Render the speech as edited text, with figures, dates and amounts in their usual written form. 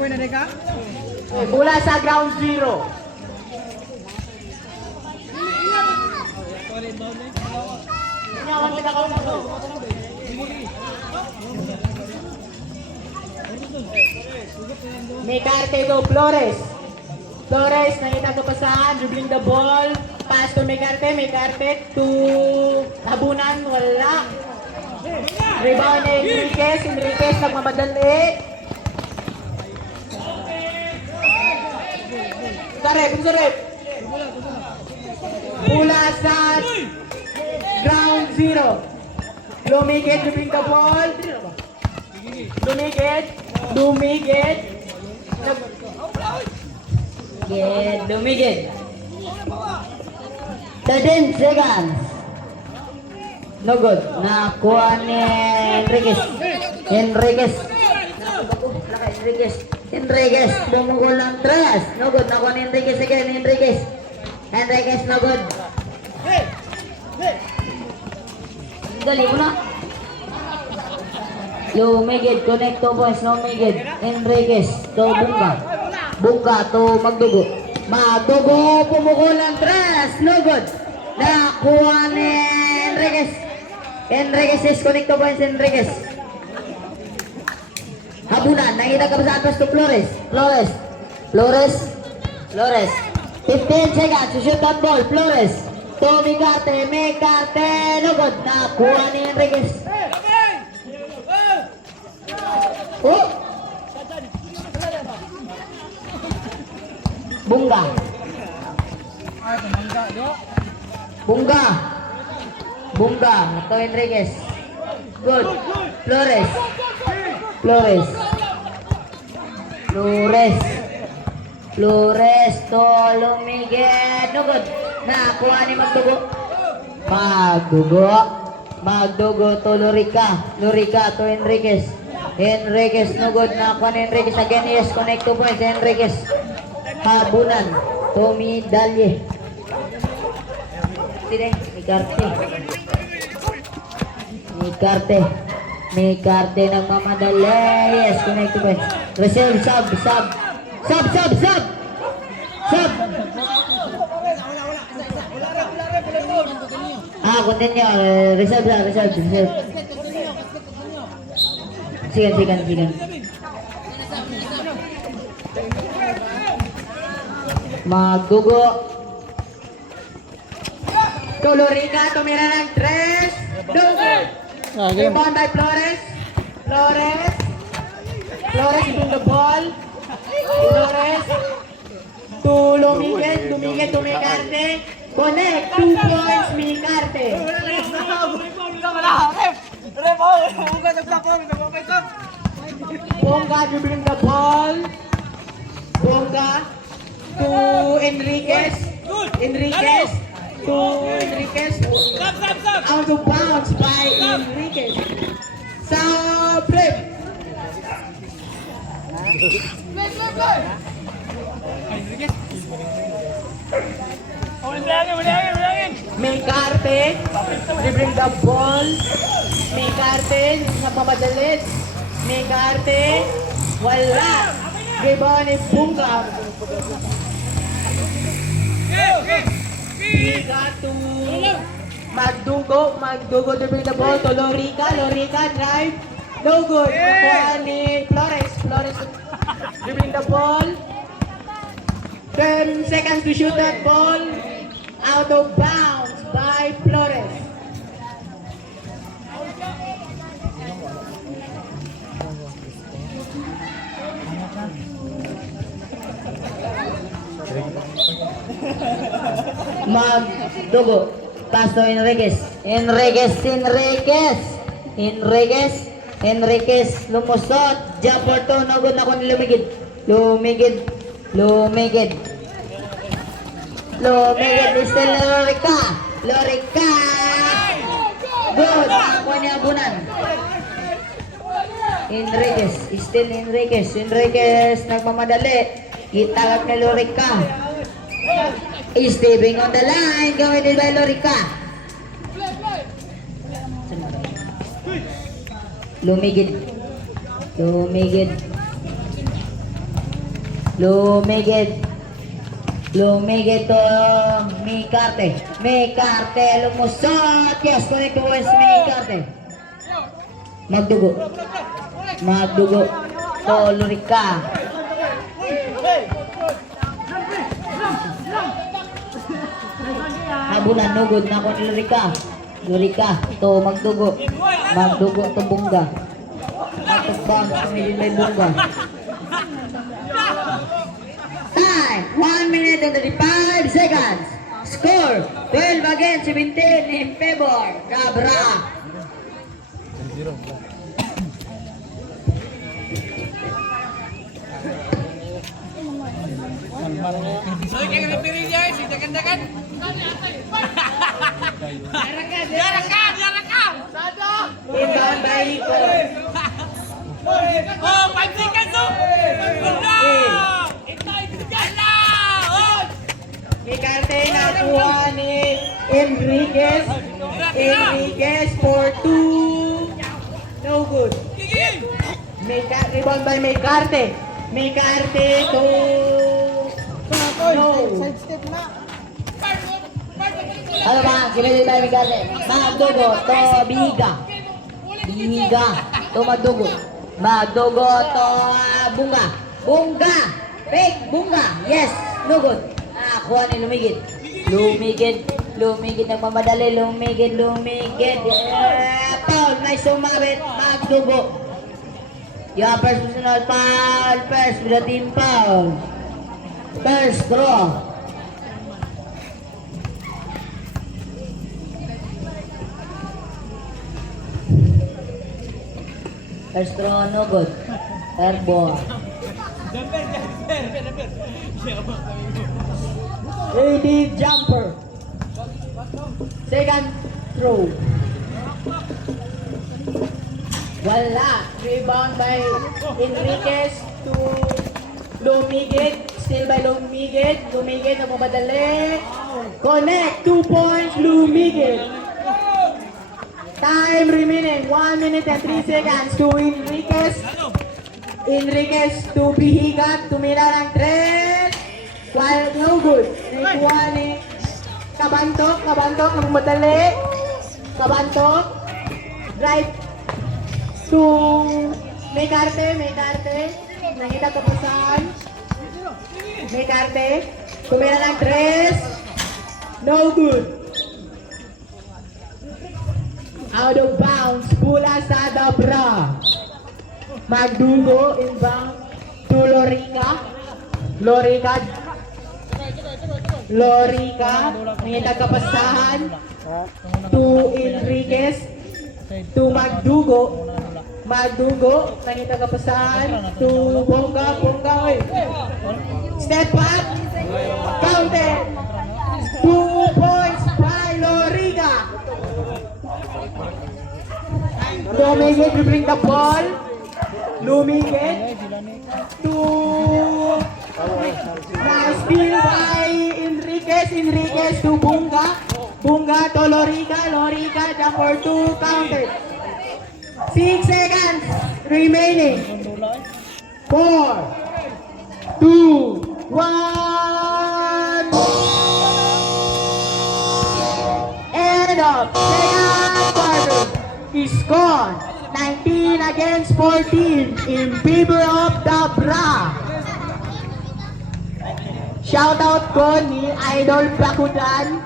Mula sa ground zero. Mecarte Flores. Flores, nakita ko pa saan, dribbling the ball, pass to Mecarte to Tabunan, wala. Rebound na Enriquez nagmamadali. Sarep. Mula sa ground zero. Lumigid, dribbling the ball. Lumigid. Lumigid. 13 seconds. No good. Nakuha ni Enriquez. Dumugol ng tres. No good. Nakuha ni Enriquez again. Enriquez, no good. Dali mo na. Lumigid, connect to boys, Lumigid. Enriquez to Bunga to Magdugo, pumukul ng tres, no good. Nakuha ni Enriquez is connect to boys, Enriquez. Habunan, nakita ka ba sa atas to Flores. 15 seconds to shoot that ball, Flores. To Mecarte, no good. Nakuha ni Enriquez. Bunga to Enriquez. Good. Flores to Lumigid. No good. Nakuha ni Magdugo to Lorica to Enriquez, no good. Nakuha ni Enriquez again. Yes, connect to points. Enriquez. Habunan. Tommy Dalye. Mecarte nagmamadali. Yes, connect to points. Receive, sub. Continue. Reserve. Sigan. Magdugo. Lorica, tumira ng tres. Rebound by Flores into the ball. Flores to Lumigid to Mecarte. Connect, 2 points, Mecarte. Bunga dribbling the ball. Bunga to Enriquez. Out of bounds by Enriquez. Flip. Mecarte dribbling the ball. Mecarte napamadalit. Mecarte wala. Rebound ni Bunga. To Magdugo dribbling the ball to Lorica drive. No good. Nakuha ni Flores dribbling the ball. 10 seconds to shoot that ball. Out of bounds by Flores. Magdugo. Pass to Enriquez. Lumusot. Jumper to. No good na kung Lumigid. Is still Lorica. Good. Ako niya Abunan. Enriquez nagmamadali. Itagak ni Lorica. Stepping on the line. Gawin by Lorica. Lumigid. Lumigid. Lumigid to Mikarte. Mikarte lumusot. Yes, connect to West Mikarte. Magdugo. Magdugo. To Lurica. Habunan nugod na ako ni Lurica. Lurica. To magdugo. Magdugo to Bunga. Matubang sumilin may Bunga. Time, 1 minute and 35 seconds. Score, 12 against 17 in favor. Cabra. Soalnya kayak referee-nya sih, jangan-jangan. Jarakan. Sado. Inbound by Rico. Oh, pancikan tuh. Mikarte nakuha ni Enriquez. Enriquez for 2. No good. Rebound by Mikarte. Mikarte to... No. Ano ba? Sinili tayo Mikarte. Magdugo to Bihiga. Bihiga to Magdugo. Magdugo to Bunga. Bunga. Fake Bunga. Yes. No good. Kuha ni Lumigid. Lumigid nagmamadali. Lumigid. Foul. Nice sumabit. Magdugo. Yeah, first personal foul. First with the team foul. First draw. First draw, no good. Airball. AD jumper. Second throw. Wala. Rebound by Enriquez to Lumigid. Still by Lumigid. Lumigid na mamadali. Connect. 2 points. Lumigid. Time remaining. 1 minute and 3 seconds to Enriquez. Enriquez to Bihiga. Tumira ng 3. While no good. Naikuha ni Kabantok na mamadali. Kabantok. Right to Mikarte. Nakita ko pa saan. Mikarte. Tumira ng 3. No good. Out of bounds. Pula sa Dabra. Magdugo inbound to Lorica. Nakita kapasahan to Enriquez. To Magdugo. Nakita kapasahan to Bonga. Step up. Counted. 2 points by Lorica. Lumigid will bring the ball. Lumigid to steal by Enriquez to Bunga to Lorica jumper 2 counted. 6 seconds remaining. 4, 2, 1. End of second quarter. Score 19 against 14 in favor of Dabra. Shoutout ko ni Idol Bakudan.